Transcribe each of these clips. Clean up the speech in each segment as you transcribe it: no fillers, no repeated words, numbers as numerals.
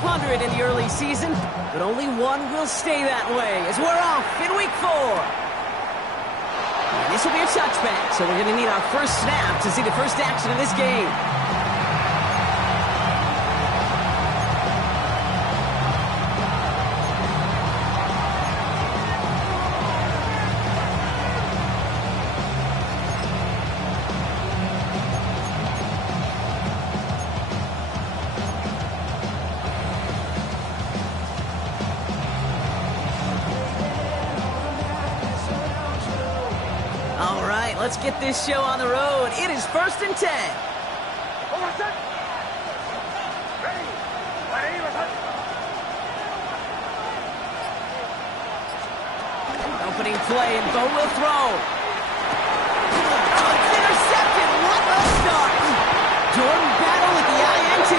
500 in the early season, but only one will stay that way as we're off in week 4. And this will be a touchback, so we're going to need our first snap to see the first action of this game. Let's get this show on the road. It is 1st and 10. Opening play, and Bo will throw. Oh, it's intercepted. What a start. Jordan Battle with the INT.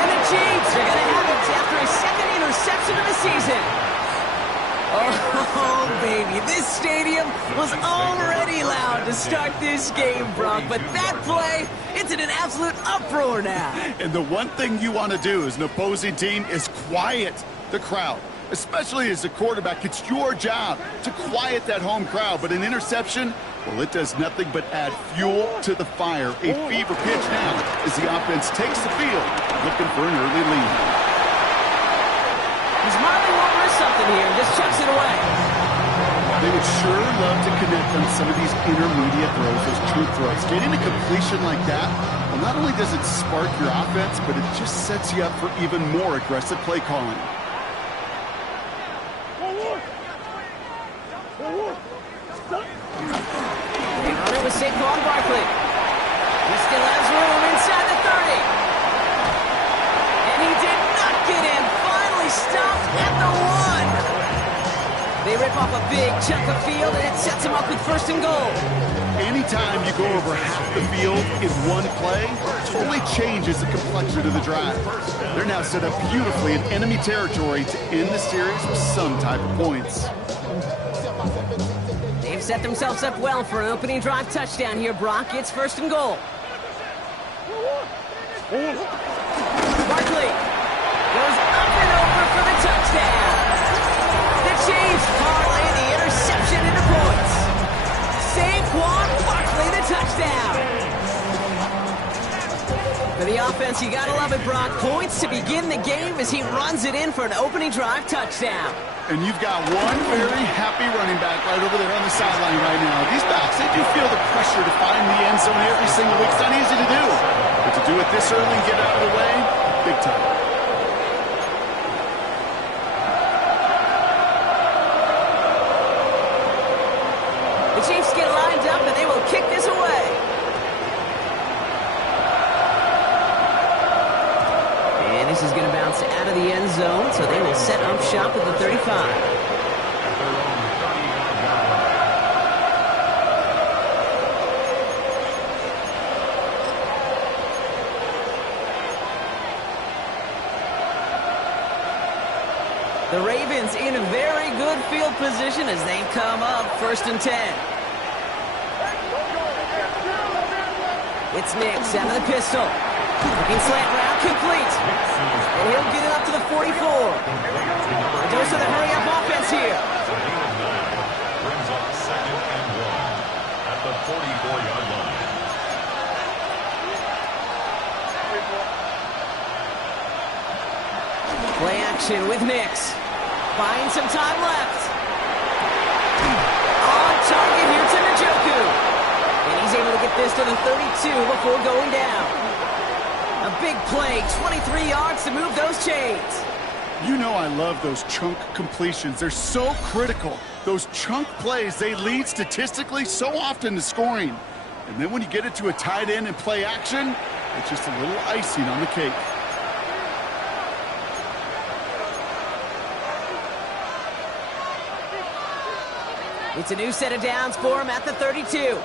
And the Chiefs are going to have it after a second interception of the season. Oh, baby, this stadium was already loud to start this game, Brock, but that play, it's in an absolute uproar now. And the one thing you want to do as an opposing team is quiet the crowd, especially as a quarterback. It's your job to quiet that home crowd, but an interception, well, it does nothing but add fuel to the fire. A fever pitch now as the offense takes the field, looking for an early lead. He's Marley won't risk something here and just chucks it away. They would sure love to connect on some of these intermediate throws, those true throws. Getting a completion like that, well, not only does it spark your offense, but it just sets you up for even more aggressive play calling. And on it was Saquon Barkley. He still has room inside the 30. And he did not get in. Stopped at the 1. They rip off a big chunk of field, and it sets him up with 1st and goal. Anytime you go over half the field in one play, it only changes the complexion of the drive. They're now set up beautifully in enemy territory to end the series with some type of points. They've set themselves up well for an opening drive touchdown here, Brock. It's 1st and goal. Barkley goes up and over for the touchdown. The Chiefs parlay the interception into points. Saquon Barkley, the touchdown. For the offense, you gotta love it, Brock. Points to begin the game as he runs it in for an opening drive touchdown. And you've got one very happy running back right over there on the sideline right now. These backs, they do feel the pressure to find the end zone every single week. It's not easy to do. But to do it this early and get out of the way, big time. The Chiefs get lined up, and they will kick this away. And this is going to bounce out of the end zone, so they will set up shop at the 35. The Ravens in a very good field position as they come up 1st and 10. It's Nix out of the pistol. Looking slant route complete. And he'll get it up to the 44. The dose of the hurry-up offense here. Brings up 2nd and 1 at the 44-yard line. Play action with Nix. Buying some time left. On target here to Njoku. And he's able to get this to the 32 before going down. A big play, 23 yards to move those chains. You know I love those chunk completions. They're so critical. Those chunk plays, they lead statistically so often to scoring. And then when you get it to a tight end and play action, it's just a little icing on the cake. It's a new set of downs for him at the 32.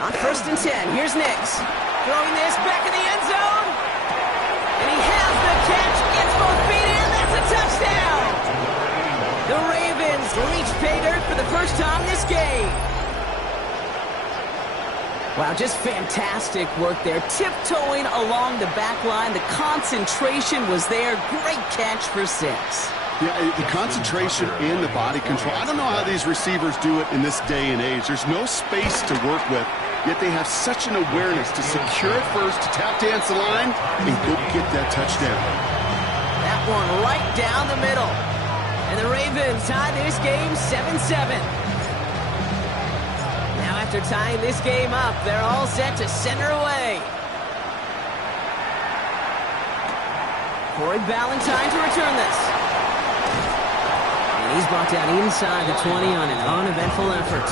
On 1st and 10, here's Nix. Throwing this back in the end zone. And he has the catch, gets both feet in, that's a touchdown. The Ravens reach pay dirt for the first time this game. Wow, just fantastic work there. Tiptoeing along the back line. The concentration was there. Great catch for 6. Yeah, the concentration and the body control. I don't know how these receivers do it in this day and age. There's no space to work with, yet they have such an awareness to secure it first, to tap dance the line, and go get that touchdown. That one right down the middle. And the Ravens tie this game 7-7. Now after tying this game up, they're all set to center away. Corey Ballantyne to return this. And he's brought down inside the 20 on an uneventful effort.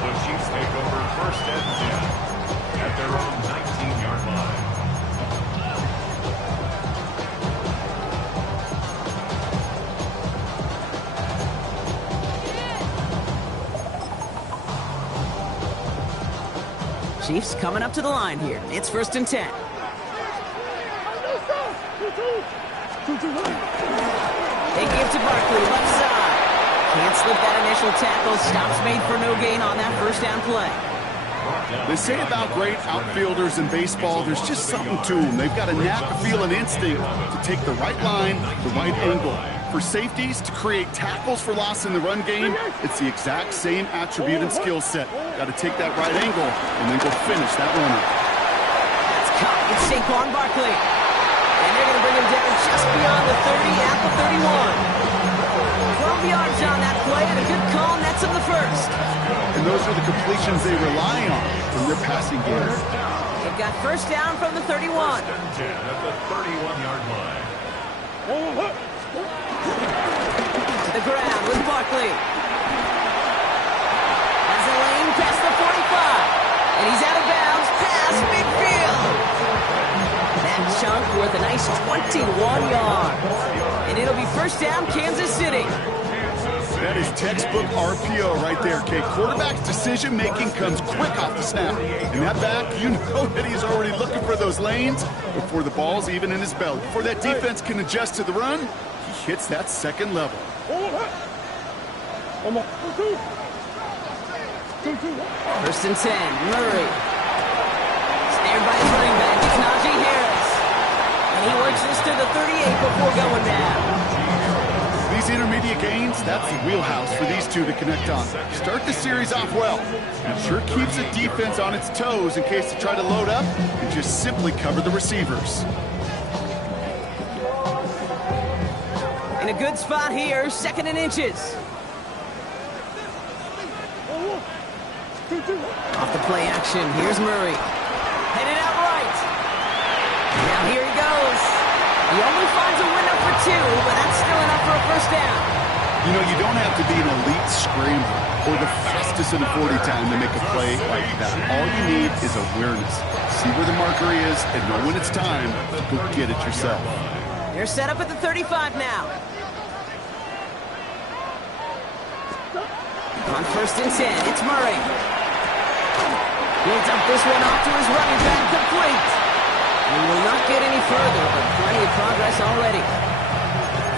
The Chiefs take over first and 10 at their own 19-yard line. Chiefs coming up to the line here. It's first and 10. They give to Barkley, left side. Can't slip that initial tackle. Stops made for no gain on that first down play. They say about great outfielders in baseball, there's just something to them. They've got a knack, a feel, and instinct to take the right line, the right angle. For safeties, to create tackles for loss in the run game, it's the exact same attribute and skill set. Got to take that right angle and then go finish that runner. That's caught. It's Saquon Barkley. And they're going to bring him down just beyond the 30 at the 31. 12 yards on that play, and a good call nets him the first. And those are the completions they rely on in their passing game. They've got first down from the 31. First and 10 at the 31-yard line. To the ground with Barkley. Has a lane past the 45. And he's out of bounds past midfield. That chunk worth a nice 21 yards. And it'll be first down, Kansas City. That is textbook RPO right there, Kate. Quarterback's decision-making comes quick off the snap. And that back, you know that he's already looking for those lanes before the ball's even in his belly. Before that defense can adjust to the run, he hits that second level. First and 10, Murray. Snared by his running back, it's Najee Harris. And he works this to the 38 before going down. These intermediate gains, that's the wheelhouse for these two to connect on. Start the series off well. It sure keeps the defense on its toes in case they try to load up and just simply cover the receivers. In a good spot here, second and inches. Off the play action, here's Murray. Headed out right. Now here he goes. He only finds a window for 2, but that's still enough for a first down. You know, you don't have to be an elite scrambler or the fastest in the 40 time to make a play like that. All you need is awareness. See where the marker is and know when it's time to go get it yourself. They're set up at the 35 now. On first and 10, it's Murray. He'll dump this one off to his running back, complete. He will not get any further, but plenty of progress already.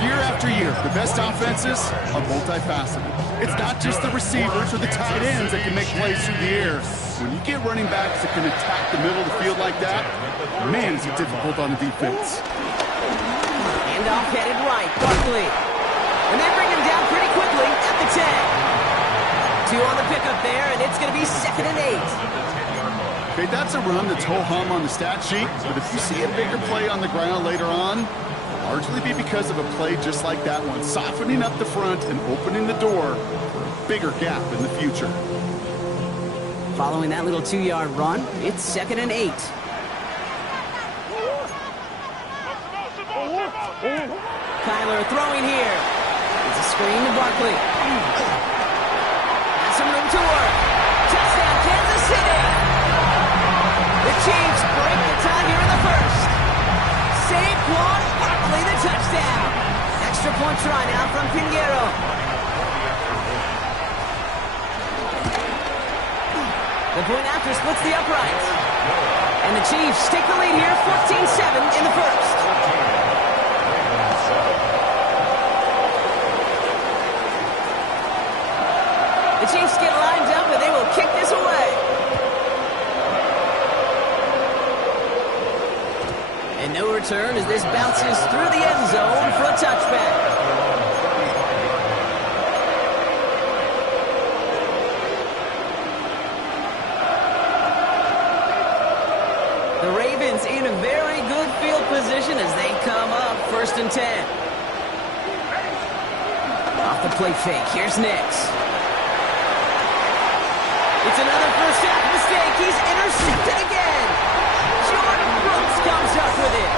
Year after year, the best offenses are multifaceted. It's not just the receivers or the tight ends that can make plays through the air. When you get running backs that can attack the middle of the field like that, man, is it difficult on the defense. Handoff headed right, Barkley. And they bring him down pretty quickly at the 10. 2 on the pickup there, and it's going to be second and 8. Okay, that's a run that's ho-hum on the stat sheet, but if you see a bigger play on the ground later on, it'll largely be because of a play just like that one, softening up the front and opening the door for a bigger gap in the future. Following that little 2-yard run, it's second and 8. Kyler throwing here. It's a screen to Barkley. Has some room to work. Touchdown, Kansas City. The Chiefs break the tie here in the first. Saquon Barkley, the touchdown. Extra point try now from Pinheiro. The point after splits the uprights. And the Chiefs take the lead here, 14-7 in the first. The Chiefs get lined up, and they will kick this away. no return as this bounces through the end zone for a touchback. The Ravens in a very good field position as they come up 1st and 10. Off the play fake, here's Nix. It's another first half mistake. He's intercepted again. Jordan Brooks comes up with it.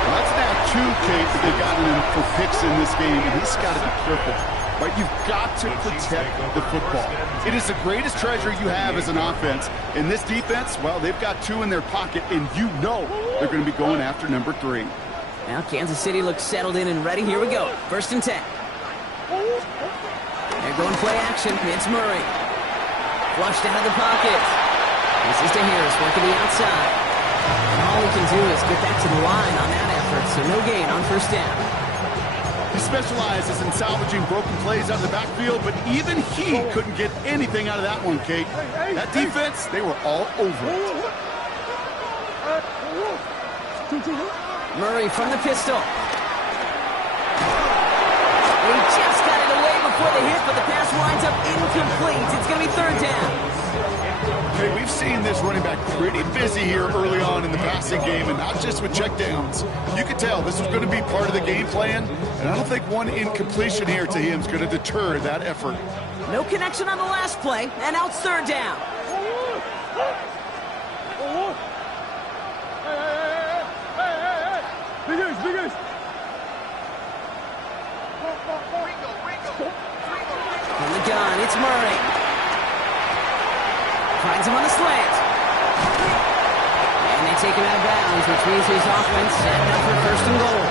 Well, that's now 2, Kate, that they've gotten him for picks in this game, and he's got to be careful. Right, you've got to protect the football. It is the greatest treasure you have as an offense. In this defense, well, they've got 2 in their pocket, and you know they're going to be going after number 3. Now Kansas City looks settled in and ready. Here we go. 1st and 10. They're going play action. It's Murray. Flushed out of the pocket. This is to Harris, working the outside. And all he can do is get back to the line on that effort, so no gain on 1st down. He specializes in salvaging broken plays out of the backfield, but even he couldn't get anything out of that one, Kate. That defense, they were all over it. Murray from the pistol. He just got it away before the hit, but the pass winds up incomplete. It's going to be 3rd down. Okay, we've seen this running back pretty busy here early on in the passing game, and not just with checkdowns. You could tell this was going to be part of the game plan, and I don't think one incompletion here to him is going to deter that effort. No connection on the last play, and now it's 3rd down. From the gun, it's Murray. Finds him on the slant. And they take him out of bounds, which means his offense setting up for 1st and goal.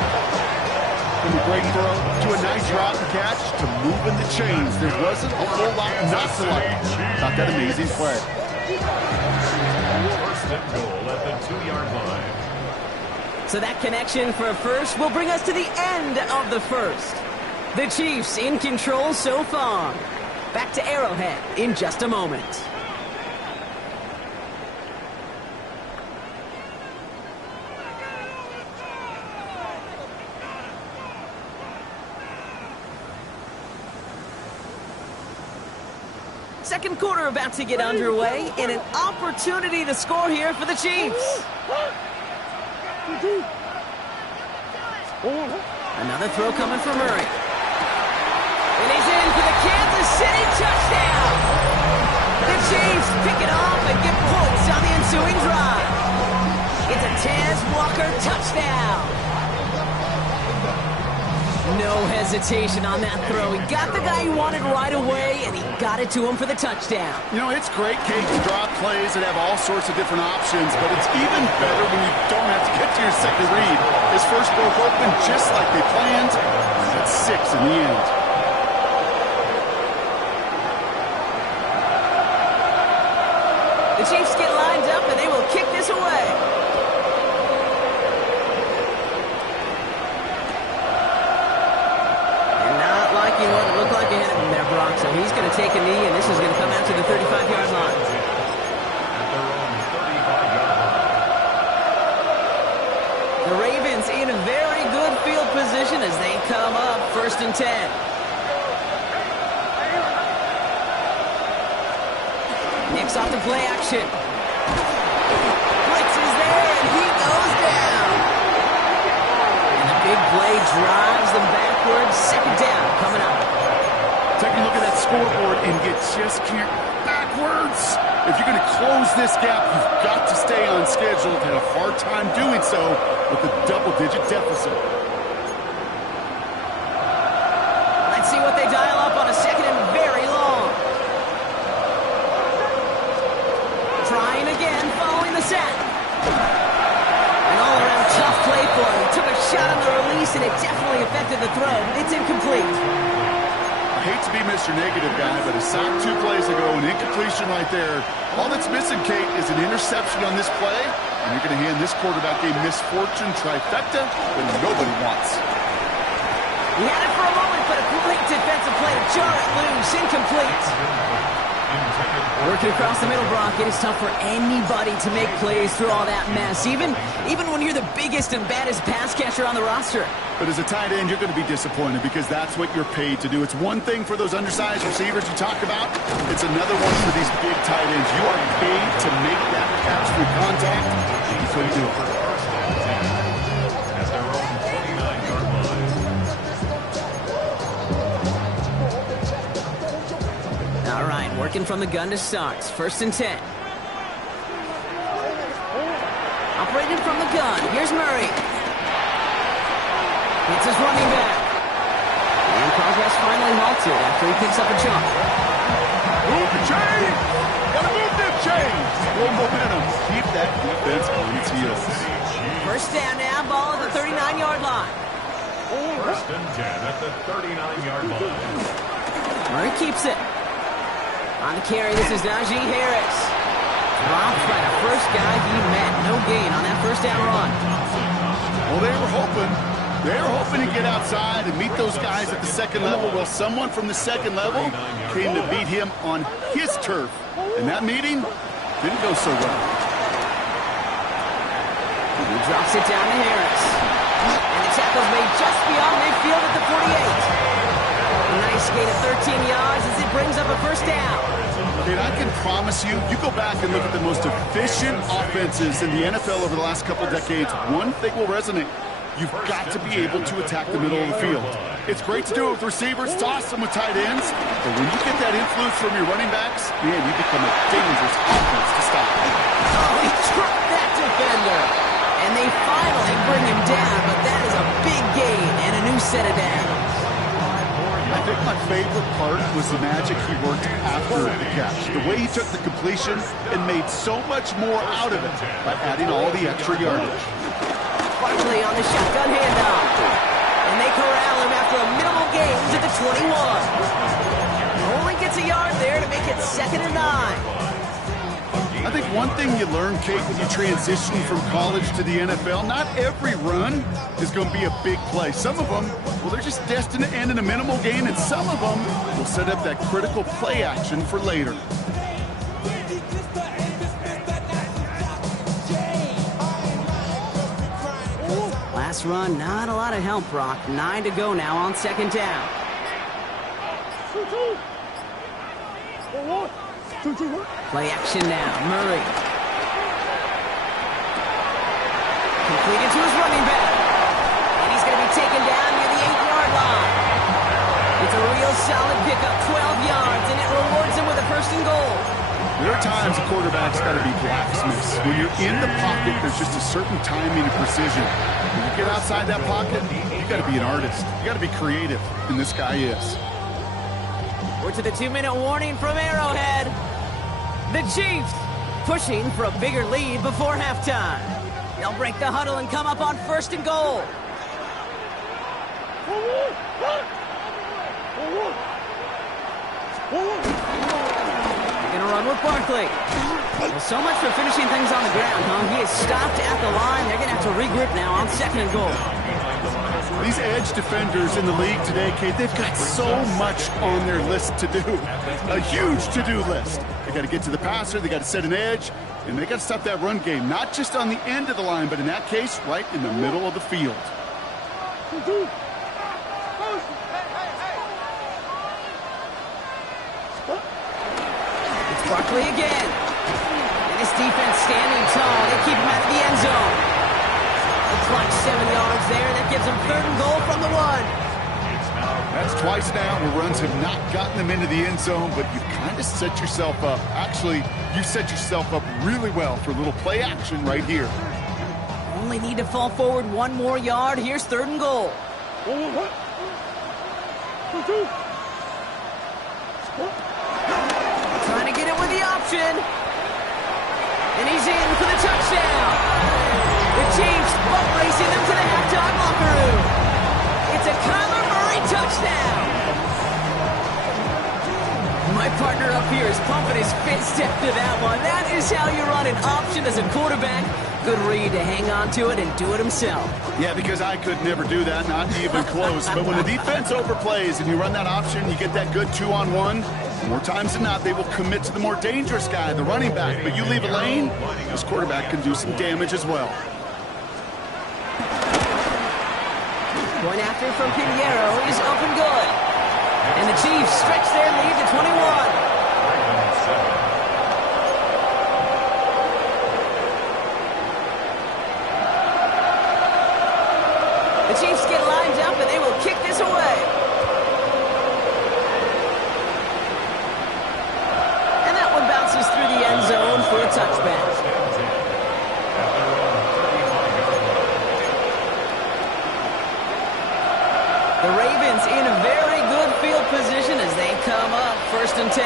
From a great throw to a nice route and catch to moving the chains. There wasn't a whole lot not to like about that amazing play. 1st and goal at the 2-yard line. So that connection for a first will bring us to the end of the first. The Chiefs in control so far. Back to Arrowhead in just a moment. Second quarter about to get underway, and an opportunity to score here for the Chiefs. Another throw coming from Murray. And he's in for the Kansas City touchdown. The Chiefs pick it off and get points on the ensuing drive. It's a Tez Walker touchdown. No hesitation on that throw. He got the guy he wanted right away, and he got it to him for the touchdown. You know, it's great, Kate, to draw plays that have all sorts of different options, but it's even better when you don't have to get to your second read. His first broke open just like they planned, and that's 6 in the end. The Chiefs get lined up, and they will kick this away. What it looked like ahead of him there, Brock. So he's going to take a knee, and this is going to come out to the 35-yard line. The Ravens in a very good field position as they come up 1st and 10. Nix off the play action. Blitz is there, and he goes down. And the big play drives them backwards. 2nd down coming up. Take a look at that scoreboard, and you just can't backwards. If you're going to close this gap, you've got to stay on schedule. Had a hard time doing so with a double-digit deficit. Let's see what they dial up on a 2nd and very long. Trying again, following the set. An all-around tough play for him. He took a shot on the release, and it definitely affected the throw. It's incomplete. I hate to be Mr. Negative guy, but a sack 2 plays ago, an incompletion right there. All that's missing, Kate, is an interception on this play, and you're going to hand this quarterback a misfortune trifecta that nobody wants. He had it for a moment, but a great defensive play to jar it loose. Incomplete. Intended Working across the middle, Brock. It is tough for anybody to make plays through all that mess, even when you're the biggest and baddest pass catcher on the roster. But as a tight end, you're going to be disappointed because that's what you're paid to do. It's one thing for those undersized receivers you talk about. It's another one for these big tight ends. You are paid to make that catch through contact. You couldn't do it. At their own 29-yard line. All right, working from the gun to start. 1st and 10. Operating from the gun. Here's Murray. It's his running back. And progress finally halted after he picks up a chunk. Move the chain! Gotta move them chains! Slow momentum. Keep that defense on its heels. 1st down now, ball at the 39-yard line. 1st and 10 at the 39-yard line. Murray keeps it. On the carry, this is Najee Harris. Dropped by the first guy he met. No gain on that 1st down run. Well, they were hoping to get outside and meet those guys at the 2nd level. Well, someone from the 2nd level came to beat him on his turf. And that meeting didn't go so well. He drops it down to Harris. And the tackle's made just beyond midfield at the 48. A nice gain of 13 yards as it brings up a 1st down. And I can promise you, you go back and look at the most efficient offenses in the NFL over the last couple decades, one thing will resonate. You've got to be able to attack the middle of the field. It's great to do it with receivers, toss them with tight ends, but when you get that influence from your running backs, man, you become a dangerous offense to stop. Oh, he trucked that defender. And they finally bring him down, but that is a big gain and a new set of downs. I think my favorite part was the magic he worked after the catch. The way he took the completion and made so much more out of it by adding all the extra yardage. Barkley on the shotgun handoff. And they corral him after a minimal gain to the 21. Only gets a yard there to make it 2nd and 9. I think one thing you learn, Kate, when you transition from college to the NFL, not every run is going to be a big play. Some of them, well, they're just destined to end in a minimal gain, and some of them will set up that critical play action for later. Last run, not a lot of help, Brock. 9 to go now on 2nd down. Play action now. Murray. Completed to his running back. And he's going to be taken down near the 8-yard line. It's a real solid pickup, 12 yards, and it rewards him with a 1st and goal. There are times a quarterback's got to be blacksmiths. When you're in the pocket, there's just a certain timing and precision. When you get outside that pocket, you got to be an artist. You got to be creative, and this guy is. We're to the 2-minute warning from Arrowhead. The Chiefs pushing for a bigger lead before halftime. They'll break the huddle and come up on 1st and goal. They're going to run with Barkley. Well, so much for finishing things on the ground, huh? He is stopped at the line. They're going to have to regroup now on 2nd and goal. These edge defenders in the league today, Kate, they've got so much on their list to do. A huge to-do list. They got to get to the passer, they got to set an edge, and they got to stop that run game, not just on the end of the line, but in that case, right in the middle of the field. It's Barkley again. And his defense standing tall. They keep him out of the end zone. The clock 7 yards there. That gives them 3rd and goal from the 1. That's twice now where runs have not gotten them into the end zone, but you've kind of set yourself up. Actually, you set yourself up really well for a little play action right here. Only need to fall forward 1 more yard. Here's 3rd and goal. Trying to get it with the option. And he's in for the touchdown. The Chiefs boat racing them to the halftime locker room. It's a Kyler Murray touchdown. My partner up here is pumping his fist after that one. That is how you run an option as a quarterback. Good read to hang on to it and do it himself. Yeah, because I could never do that, not even close. But when the defense overplays and you run that option, you get that good 2-on-1, More times than not, they will commit to the more dangerous guy, the running back. But you leave a lane, this quarterback can do some damage as well. Point after from Pinheiro is up and good. And the Chiefs stretch their lead to 21. The Chiefs get lined up and they will kick this away. And that one bounces through the end zone for a touchback. The Ravens in a very good field position as they come up 1st and 10.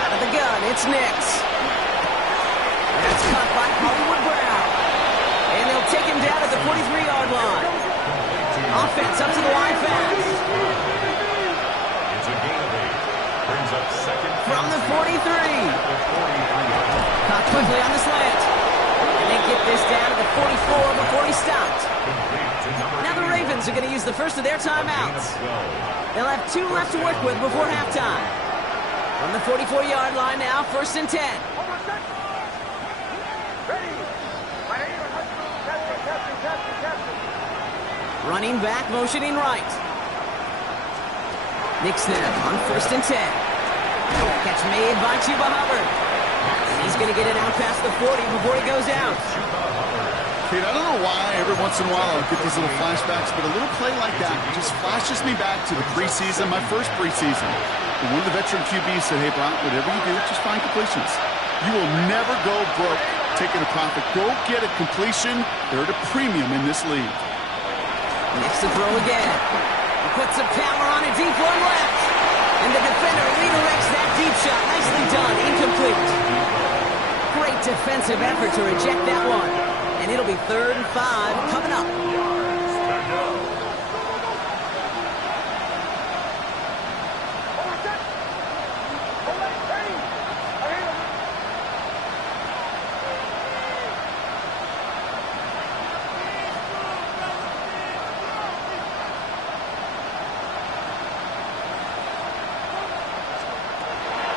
Out of the gun, it's Nix. That's caught by Hollywood Brown. And they'll take him down at the 43-yard line. Offense up to the line fast. It's a gain of 8. Brings up second From the 43. Caught quickly on the slant. And they get this down to the 44 before he stopped. Now the Ravens are going to use the first of their timeouts. They'll have 2 left to work with before halftime. From the 44-yard line now, 1st and 10. Running back, motioning right. Nick snap on 1st and 10. Catch made by Chuba Hubbard. He's going to get it out past the 40 before he goes out. Kate, I don't know why every once in a while I'll get these little flashbacks, but a little play like that just flashes me back to the preseason, my first preseason. And one of the veteran QBs said, hey, Brock, whatever you do, just find completions. You will never go broke taking a profit. Go get a completion. They're at a premium in this league. Next to throw again. He puts some power on it, deep one left. And the defender redirects that deep shot. Nicely done, incomplete. Great defensive effort to reject that one. And it'll be 3rd and 5 coming up.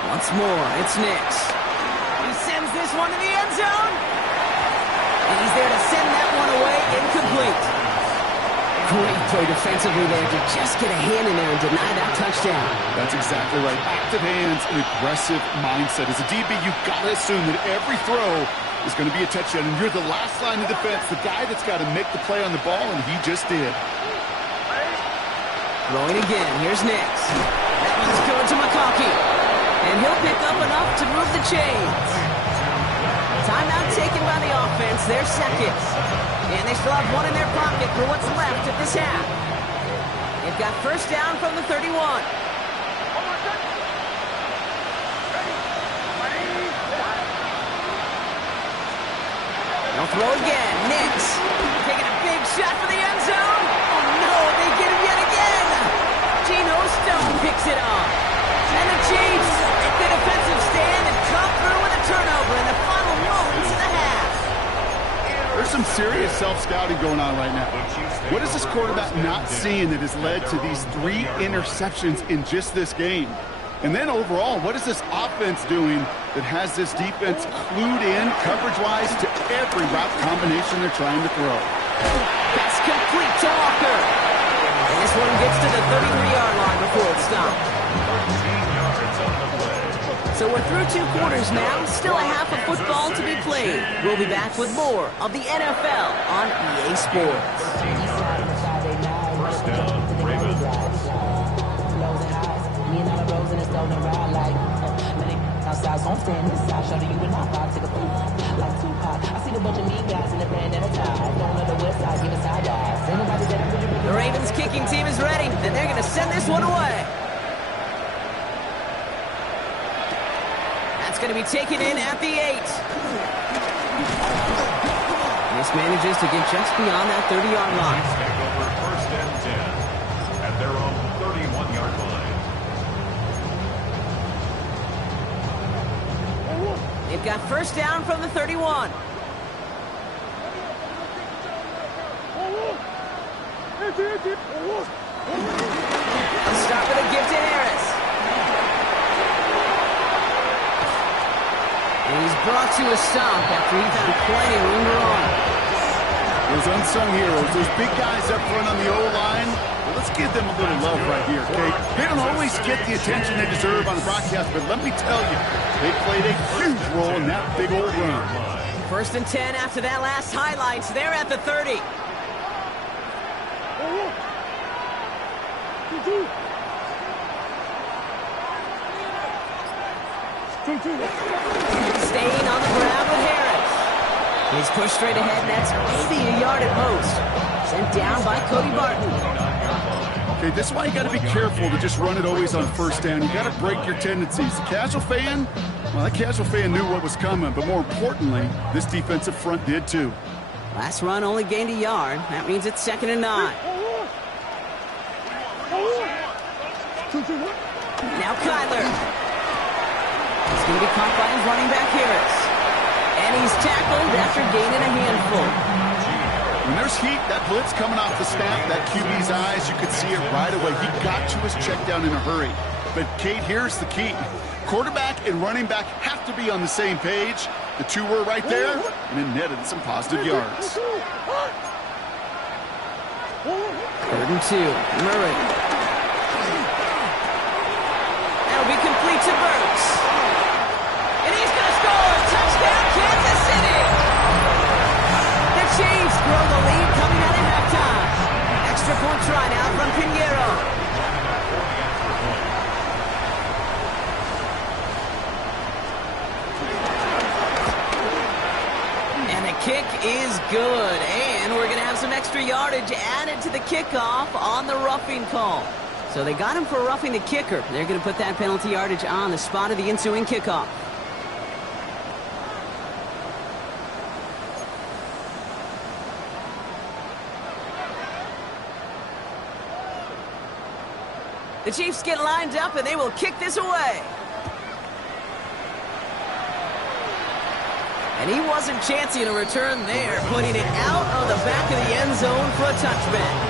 Once more, it's Nix. He sends this one to the end zone. And he's there to send that one away, incomplete. Great play defensively there to just get a hand in there and deny that touchdown. That's exactly right. Active hands and aggressive mindset. As a DB, you've got to assume that every throw is going to be a touchdown. And you're the last line of defense, the guy that's got to make the play on the ball, and he just did. Throwing again. Here's Nix. That one's going to McConkey. And he'll pick up enough to move the chains. Timeout taken by the offense, their second. And they still have one in their pocket for what's left of this half. They've got 1st down from the 31. They'll throw again. Nix taking a big shot for the end zone. Oh no, they get him yet again. Geno Stone picks it off. And the Chiefs take the defensive stand and come through with a turnover in the final moments of the half. There's some serious self-scouting going on right now. What is this quarterback not seeing that has led to these 3 interceptions in just this game? And then overall, what is this offense doing that has this defense clued in coverage-wise to every route combination they're trying to throw? Pass complete to Walker. And this one gets to the 33-yard line before it's stopped. So we're through 2 quarters now, still a half of football to be played. We'll be back with more of the NFL on EA Sports. First down, Ravens. Outside, so I'm staying inside, shorty, you and I take a poop like Tupac. I see the bunch of mean guys in the band and a tie. Going to the west side, give us side eyes. Ain't nobody that The Ravens kicking team is ready, and they're going to send this one away. That's going to be taken in at the 8. This manages to get just beyond that 30-yard line. Chiefs take over 1st and 10 at their own 31-yard line. They've got 1st down from the 31. start with a give to Harris. And he's brought to a stop after he found plenty of room to run. Those unsung heroes, those big guys up front on the O-line, well, let's give them a little love right here, okay? They don't always get the attention they deserve on the broadcast, but let me tell you, they played a huge role in that big old run. 1st and 10 after that last highlights. They're at the 30. Staying on the ground with Harris. He's pushed straight ahead, and that's maybe a yard at most. Sent down by Cody Barton. Okay, this is why you got to be careful to just run it always on 1st down. You got to break your tendencies. The casual fan, well, that casual fan knew what was coming, but more importantly, this defensive front did too. Last run only gained a yard. That means it's 2nd and 9. Now Kyler. He's going to be caught by his running back Harris. And he's tackled after gaining a handful. When there's heat, that blitz coming off the snap, that QB's eyes, you could see it right away. He got to his check down in a hurry. But, Kate, here's the key. Quarterback and running back have to be on the same page. The two were right there, and it netted some positive yards. 3rd and 2. Murray. That'll be complete to Burks. And he's going to score! Touchdown, Kansas City! The Chiefs grow the lead coming out of halftime. Extra point try now from Pinheiro. And the kick is good. And we're going to have some extra yardage added to the kickoff on the roughing call. So they got him for roughing the kicker. They're going to put that penalty yardage on the spot of the ensuing kickoff. The Chiefs get lined up, and they will kick this away. And he wasn't chancing a return there, putting it out of the back of the end zone for a touchback.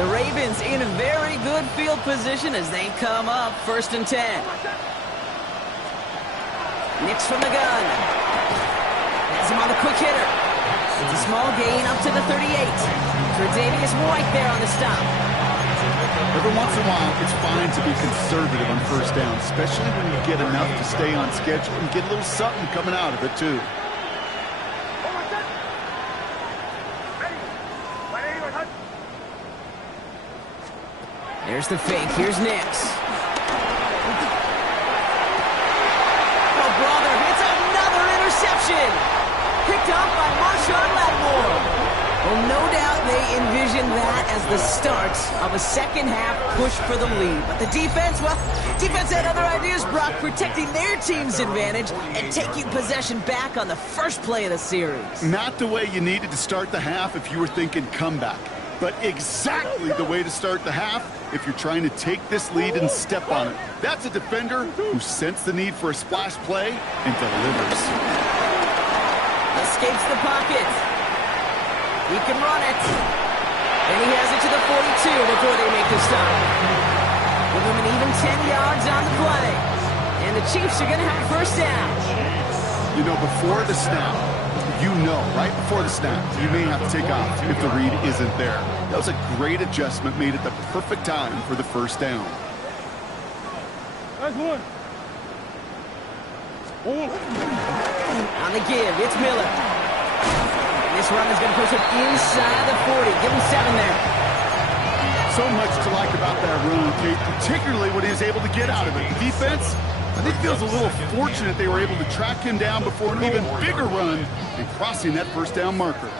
The Ravens in very good field position as they come up 1st and 10. Nix from the gun. Has him on the quick hitter. It's a small gain up to the 38. Tre'Davious White there on the stop. Every once in a while, it's fine to be conservative on 1st down, especially when you get enough to stay on schedule and get a little something coming out of it, too. There's the fake. Here's Nix. Oh, brother, it's another interception. Picked up by Marshawn Lattimore. Well, no doubt they envisioned that as the start of a second-half push for the lead. But the defense, well, defense had other ideas, Brock, protecting their team's advantage and taking possession back on the first play of the series. Not the way you needed to start the half if you were thinking comeback, but exactly the way to start the half if you're trying to take this lead and step on it. That's a defender who sensed the need for a splash play and delivers. Escapes the pocket. He can run it. And he has it to the 42 before they make the stop. Give him an even 10 yards on the play. And the Chiefs are going to have a 1st down. You know, before the snap, right before the snap, you may have to take off if the read isn't there. That was a great adjustment made at the perfect time for the 1st down. Nice one. On the give, it's Miller. And this run is going to push him inside the 40. Give him 7 there. So much to like about that run, Kate, particularly what he was able to get out of it. The defense, I think, feels a little fortunate they were able to track him down before an even bigger run and crossing that 1st down marker.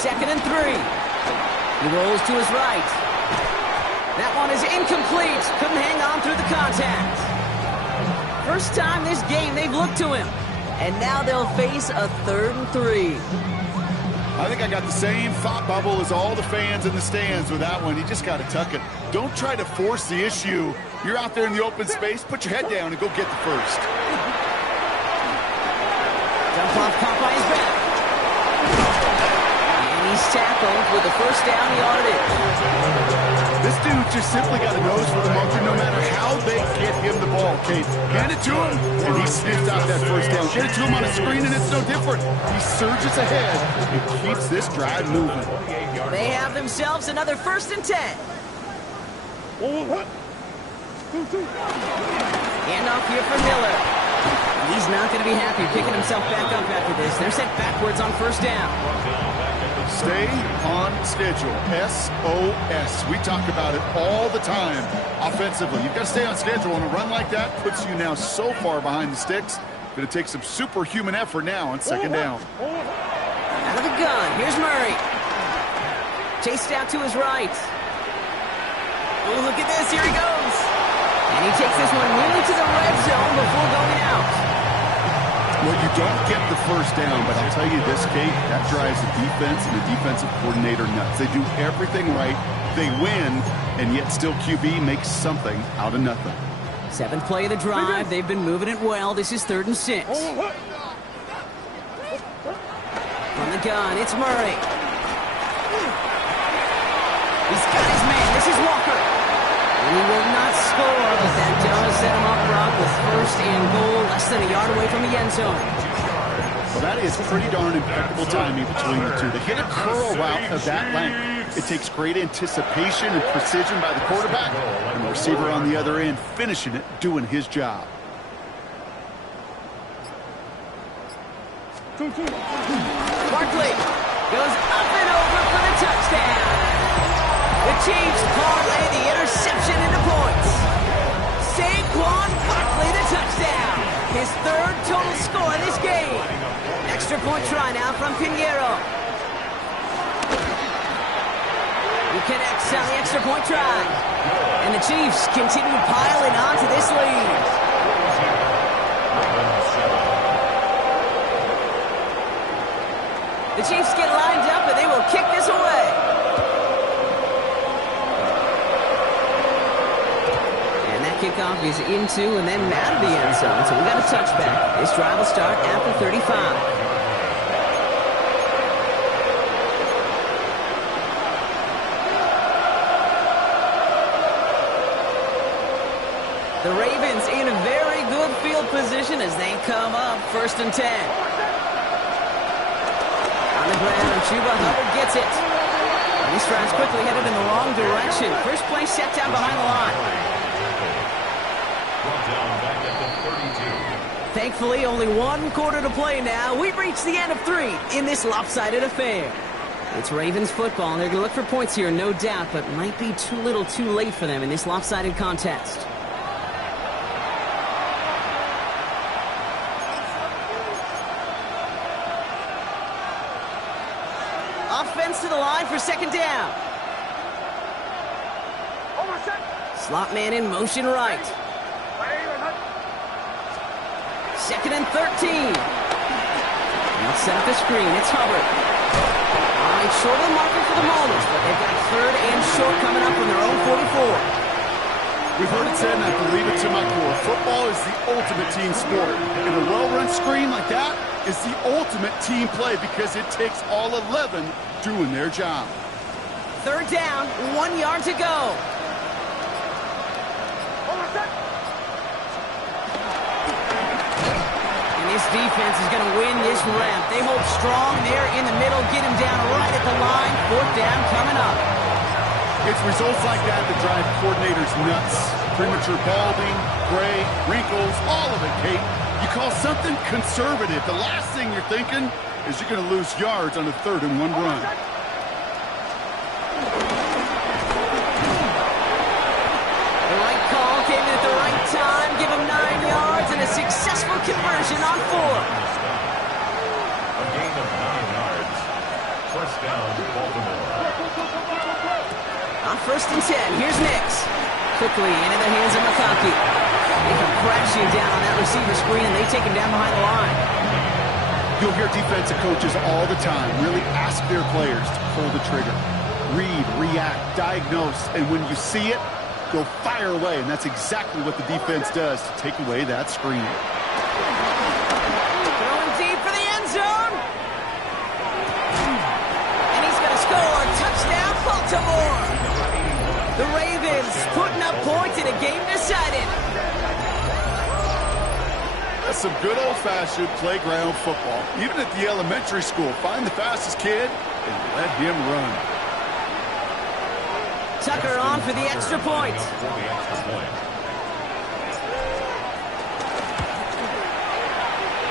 2nd and 3. He rolls to his right. That one is incomplete. Couldn't hang on through the contact. First time this game they've looked to him. And now they'll face a 3rd and 3. I think I got the same thought bubble as all the fans in the stands with that one. You just got to tuck it. Don't try to force the issue. You're out there in the open space. Put your head down and go get the first. Dump off caught by his back. And he's tackled with the first down yardage. This dude just simply got a nose for the marker no matter how they get him the ball, Kate. Hand it to him, and he sniffs out that first down. Get it to him on a screen, and it's no different. He surges ahead and keeps this drive moving. They have themselves another 1st and 10. Handoff here for Miller. He's not going to be happy picking himself back up after this. They're sent backwards on 1st down. Stay on schedule. SOS. We talk about it all the time offensively. You've got to stay on schedule, and a run like that puts you now so far behind the sticks. Going to take some superhuman effort now on 2nd down. Out of the gun. Here's Murray. Chased out to his right. Oh, look at this. Here he goes. And he takes this one nearly to the red zone before going out. Well, you don't get the 1st down, but I'll tell you this, Kate, that drives the defense and the defensive coordinator nuts. They do everything right. They win, and yet still QB makes something out of nothing. 7th play of the drive. They've been moving it well. This is 3rd and 6. From the gun, it's Murray. He's got his man. This is Walker. And he will not score, but that does set him up, Brock, with 1st and goal, less than a yard away from the end zone. Well, that is pretty darn impeccable timing between the two. To hit a curl route of that length, it takes great anticipation and precision by the quarterback, and the receiver on the other end finishing it, doing his job. Barkley goes up and over for the touchdown. The Chiefs parlay the interception into points. Saquon Barkley, the touchdown. His 3rd total score in this game. Extra point try now from Pinheiro. He connects on the extra point try. And the Chiefs continue piling on to this lead. The Chiefs get lined up and they will kick this away. Kickoff is into and then out of the end zone, so we got a touchback. This drive will start after 35. The Ravens in a very good field position as they come up 1st and 10. On the ground, Chuba Hubbard gets it. And he strides quickly, headed in the wrong direction. First play set down behind the line. Thankfully, only 1 quarter to play now. We've reached the end of 3 in this lopsided affair. It's Ravens football, and they're going to look for points here, no doubt, but might be too little too late for them in this lopsided contest. Offense to the line for 2nd down. Slot man in motion right. 2nd and 13. Let's set up the screen. It's Hubbard. All right, short of the marker for the moment, but they've got 3rd and short coming up from their own 44. We've heard it said, and I believe it to my core. Football is the ultimate team sport. And a well-run screen like that is the ultimate team play because it takes all 11 doing their job. 3rd down, 1 yard to go. This defense is going to win this ramp. They hold strong there in the middle, get him down right at the line. 4th down coming up. It's results like that that drive coordinators nuts. Premature balding, gray, wrinkles, all of it, Kate. You call something conservative. The last thing you're thinking is you're going to lose yards on a 3rd and 1 run. The right call came in at the right time. Give him 9 yards and a successful conversion on 4. A gain of 9 yards. 1st down, Baltimore. On 1st and 10, here's Nix. Quickly into the hands of McConkey. They come crashing down on that receiver screen, and they take him down behind the line. You'll hear defensive coaches all the time really ask their players to pull the trigger. Read, react, diagnose, and when you see it, go fire away. And that's exactly what the defense does to take away that screen. Throwing deep for the end zone. And he's going to score. Touchdown, Baltimore. The Ravens putting up points in a game decided. That's some good old-fashioned playground football. Even at the elementary school, find the fastest kid and let him run. Tucker on for the extra point.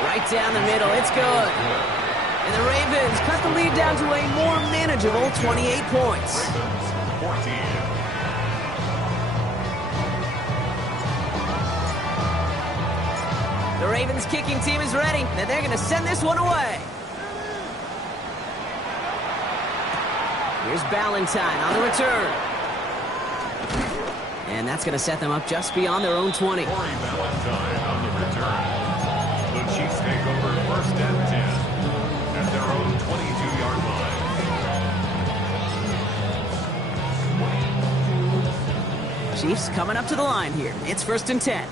Right down the middle, it's good. And the Ravens cut the lead down to a more manageable 28 points. 14. The Ravens kicking team is ready, and they're going to send this one away. Here's Ballantyne on the return. And that's going to set them up just beyond their own 20. Corey Ballantyne on the return. The Chiefs take over first and 10 at their own 22-yard line. Chiefs coming up to the line here. It's first and 10.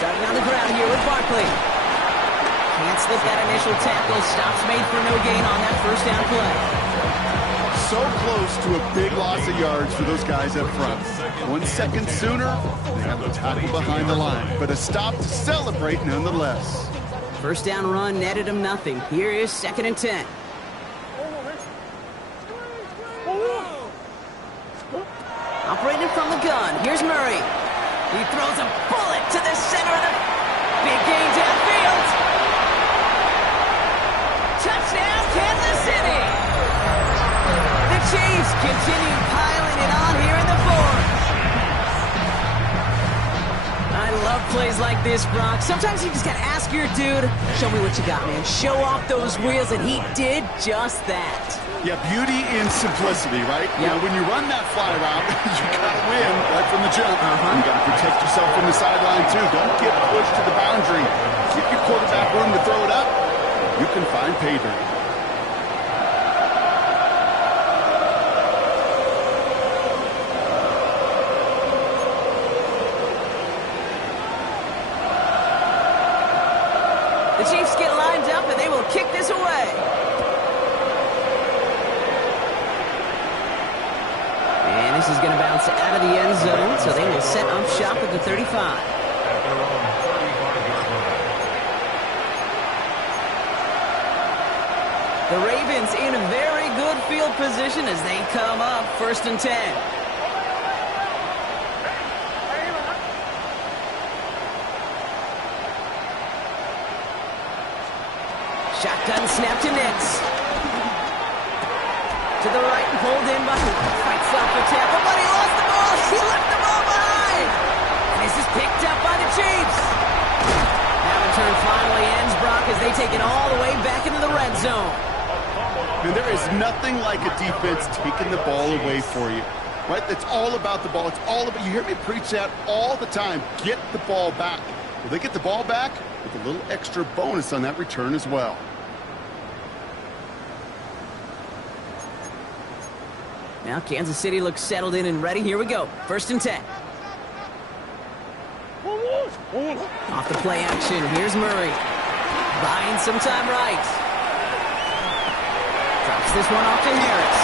Starting on the ground here with Barkley. Can't slip that initial tackle. Stops made for no gain on that first down play. So close to a big loss of yards for those guys up front. 1 second sooner, they have the tackle behind the line. But a stop to celebrate nonetheless. First down run netted him nothing. Here is second and 10. Operating from the gun. Here's Murray. He throws a bullet to the center of the big gain downfield. Touchdown, Kansas City. The Chiefs continue piling it on here in the fourth. I love plays like this, Brock. Sometimes you just gotta ask your dude, show me what you got, man. Show off those wheels, and he did just that. Yeah, beauty in simplicity, right? Yep. You know, when you run that fly route, you gotta win right from the jump. You gotta protect yourself from the sideline, too. Don't get pushed to the boundary. Give your quarterback room to throw it up. You can find pay dirt. The Chiefs get lined up, and they will kick this away. And this is going to bounce out of the end zone, so they will set up shop at the 35. At their own 35-yard line. The Ravens in a very good field position as they come up first and 10. Shotgun snap to Nix. To the right and pulled in by fights off the tackle, but he lost the ball. He left the ball behind. And this is picked up by the Chiefs. That return finally ends, Brock, as they take it all the way back into the red zone. And there is nothing like a defense taking the ball away for you, right? It's all about the ball. It's all about, you hear me preach that all the time. Get the ball back. Well, they get the ball back with a little extra bonus on that return as well. Now Kansas City looks settled in and ready. Here we go. First and 10. Off the play action. Here's Murray. Buying some time right. Drops this one off to Harris.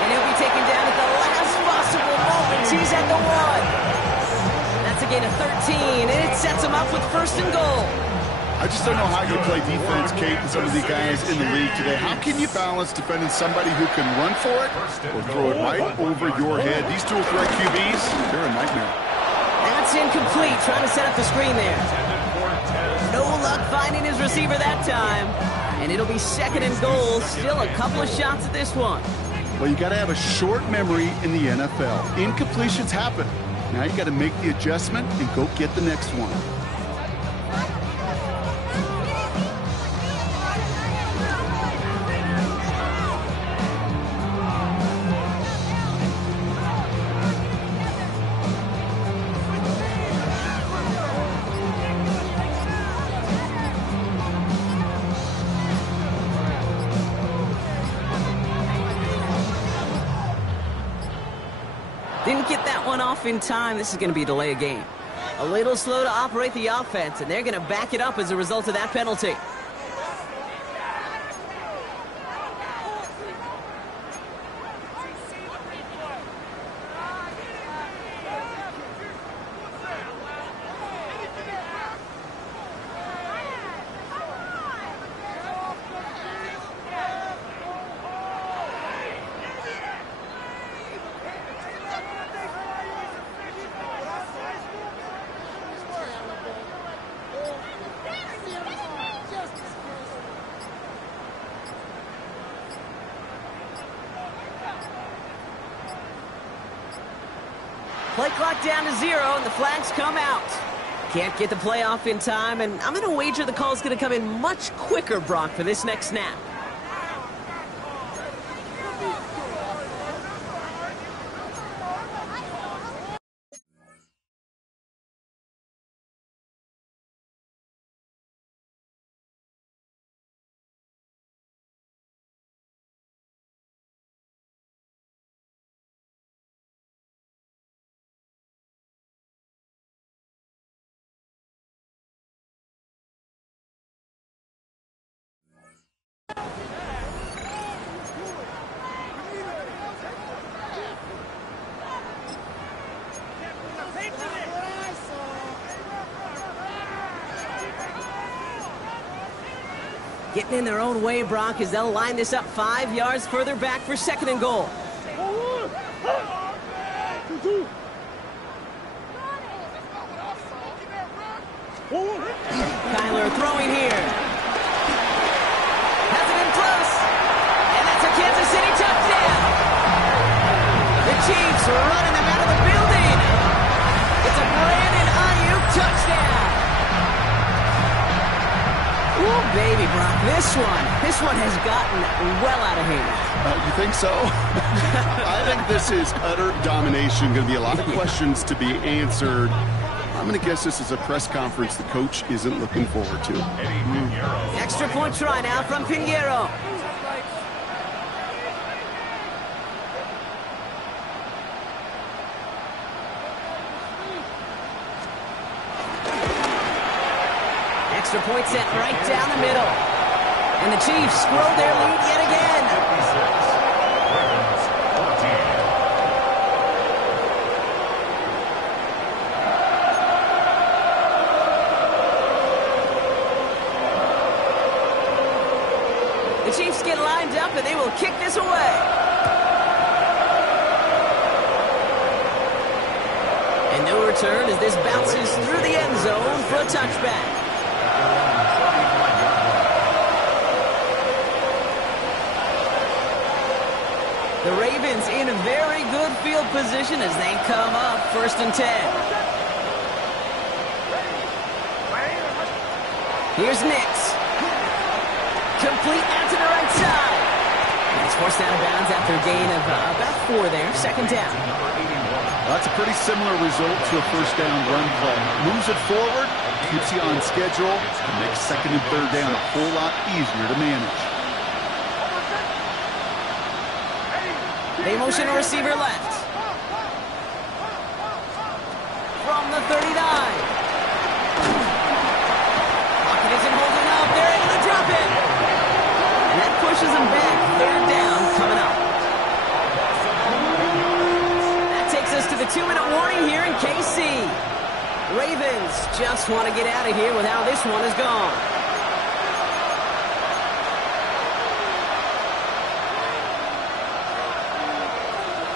And he'll be taken down at the last possible moment. He's at the 1. That's a gain of 13, and it sets him up with first and goal. I just don't know how you play defense, Kate, and some of the guys in the league today. How can you balance defending somebody who can run for it or throw it right over your head? These dual threat QBs, they're a nightmare. That's incomplete, trying to set up the screen there. No luck finding his receiver that time. And it'll be second and goal. Still a couple of shots at this one. Well, you got to have a short memory in the NFL. Incompletions happen. Now you got to make the adjustment and go get the next one. that one off in time, this is going to be a delay of game. A little slow to operate the offense, and they're going to back it up as a result of that penalty. Play clock down to 0, and the flags come out. Can't get the play off in time, and I'm going to wager the call's going to come in much quicker, Brock, for this next snap. Getting in their own way, Brock, as they'll line this up 5 yards further back for 2nd and goal. Kyler throwing here. Has it in close. And that's a Kansas City touchdown. The Chiefs running them out of the building. It's a Brandon Ayuk touchdown. Ooh, baby, Brock, this one has gotten well out of hand. You think so? I think this is utter domination. Going to be a lot of questions to be answered. I'm going to guess this is a press conference the coach isn't looking forward to. Extra point try now from Pinheiro. Extra point set right down the middle. And the Chiefs grow their lead yet again. 14. The Chiefs get lined up and they will kick this away. And no return as this bounces through the end zone for a touchback. The Ravens in a very good field position as they come up 1st and 10. Here's Nix. Complete out to the right side. And it's forced out of bounds after a gain of about 4 there. 2nd down. That's a pretty similar result to a 1st down run play. Moves it forward, keeps you on schedule, and makes 2nd and 3rd down a whole lot easier to manage. They motion a receiver left. From the 39. Pocket isn't holding up. They're able to drop it. And that pushes them back. 3rd down coming up. That takes us to the 2-minute warning here in KC. Ravens just want to get out of here with how this one is gone.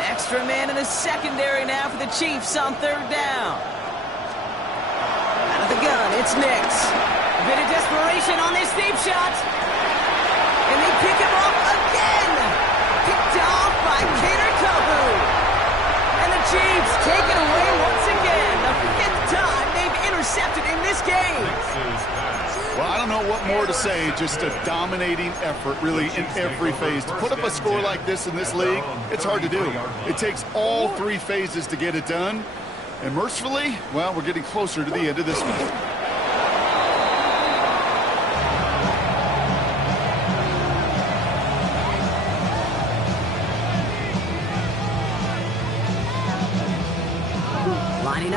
Extra man in the secondary now for the Chiefs on 3rd down. Out of the gun, it's Nix. A bit of desperation on this deep shot. And they pick him off again. Picked off by Kader Kabu. And the Chiefs take it away once again. The 5th time they've intercepted in this game. Well, I don't know what more to say. Just a dominating effort, really, in every phase. To put up a score like this in this league, it's hard to do. It takes all 3 phases to get it done. And mercifully, well, we're getting closer to the end of this one.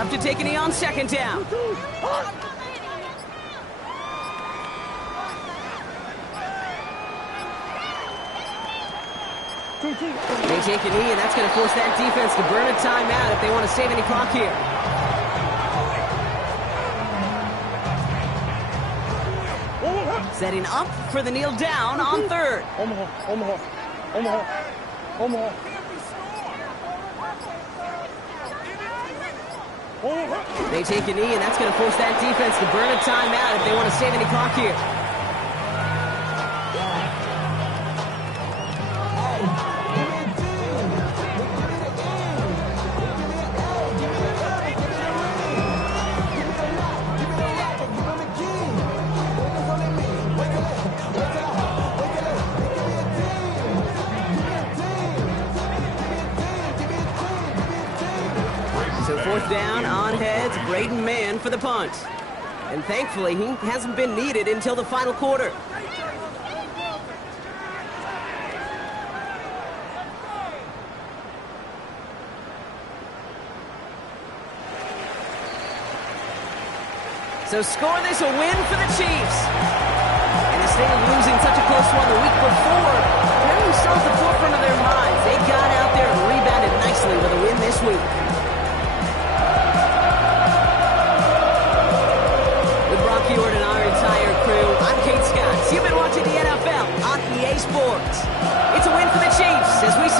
Enough to take a knee on second down. They take a knee, and that's going to force that defense to burn a timeout if they want to save any clock here. Setting up for the kneel down on third. They take a knee, and that's going to force that defense to burn a timeout if they want to save any clock here. Fourth down on heads, Braden Mann for the punt. And thankfully, he hasn't been needed until the final quarter. So score this a win for the Chiefs. And instead of losing such a close one the week before, they're themselves at the forefront of their minds. They got out there and rebounded nicely with a win this week. Stewart and our entire crew, I'm Kate Scott. You've been watching the NFL on EA Sports. It's a win for the Chiefs as we